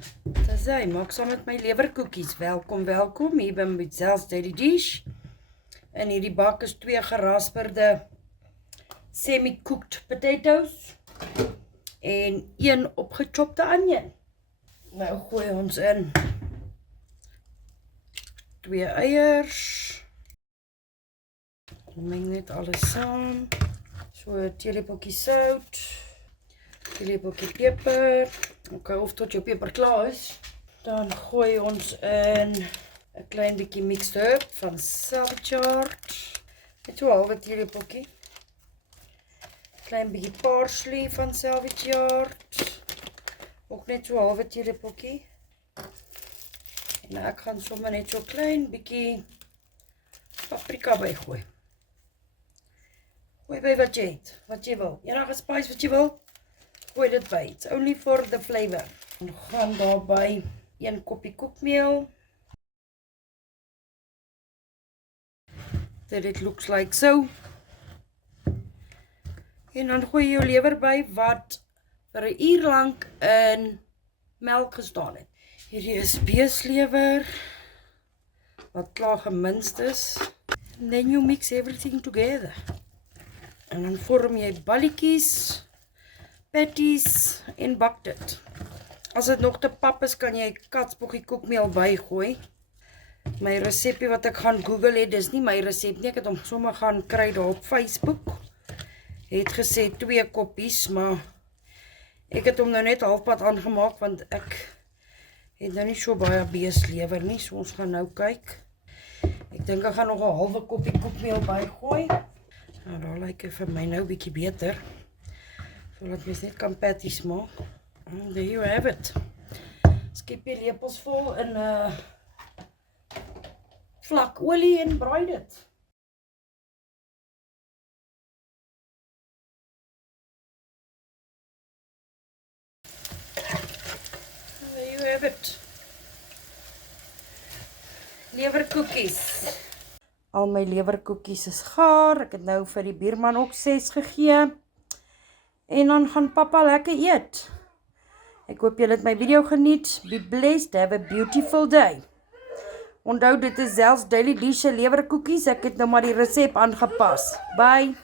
Dis hy, maak saam met my lewerkoekies. Welkom, welkom hier by Mitzel's Daily Dish. In hierdie bak is 2 gerasperde semi-cooked potatoes en 1 opgechopte onion. Nou gooi ons in 2 eiers. Meng net alles saam. So 'n teelepeltjie sout, teelepeltjie peper. Okay, of tot jou peper klaar is. Dan gooi ons in 'n klein bietjie mixed herb van salvage yard. Net so 'n halwe teelepeltjie. Klein bietjie parsley van salvage yard. Ook net so 'n halwe teelepeltjie. En ek gaan sommer net so klein bietjie paprika bygooi. Gooi by wat jy het, wat jy wil. Enige spice wat jy wil, gooi dit by. It's only for the flavor. En gaan daarby 1 koppie koekmeel. That it looks like so. En dan gooi jy jou lewer by wat vir 'n uur lank in melk gestaan het. Hierdie is beeslewer wat klaar geminst is. And then you mix everything together. En dan vorm jy balletjies, patties en bak dit. As dit nog te pap is, kan jy katsboggie koekmeel bygooi. My resepie wat ek gaan Google het, dis nie my resep nie, ek het hom sommer gaan kry daar op Facebook. Het gesê 2 koppies, maar ek het hom nou net halfpad aangemaak, want ek het nou nie so baie beeslewer nie, so ons gaan nou kyk. Ek dink ek gaan nog 'n halwe koppie koekmeel bygooi. Nou, daar lyk hy vir my nou bietjie beter. So dat mens net kan patties maak. And there you have it. Skep jy lepels vol in vlak olie en braai dit. And there you have it. Lewerkoekies. Al my lewerkoekies is gaar. Ek het nou vir die buurman ook 6 gegee. En dan gaan papa lekker eet. Ek hoop julle het my video geniet. Be blessed, have a beautiful day. Onthou, dit is Zel's Daily Dish lewerkoekies. Ek het nou maar die resep aangepas. Bye.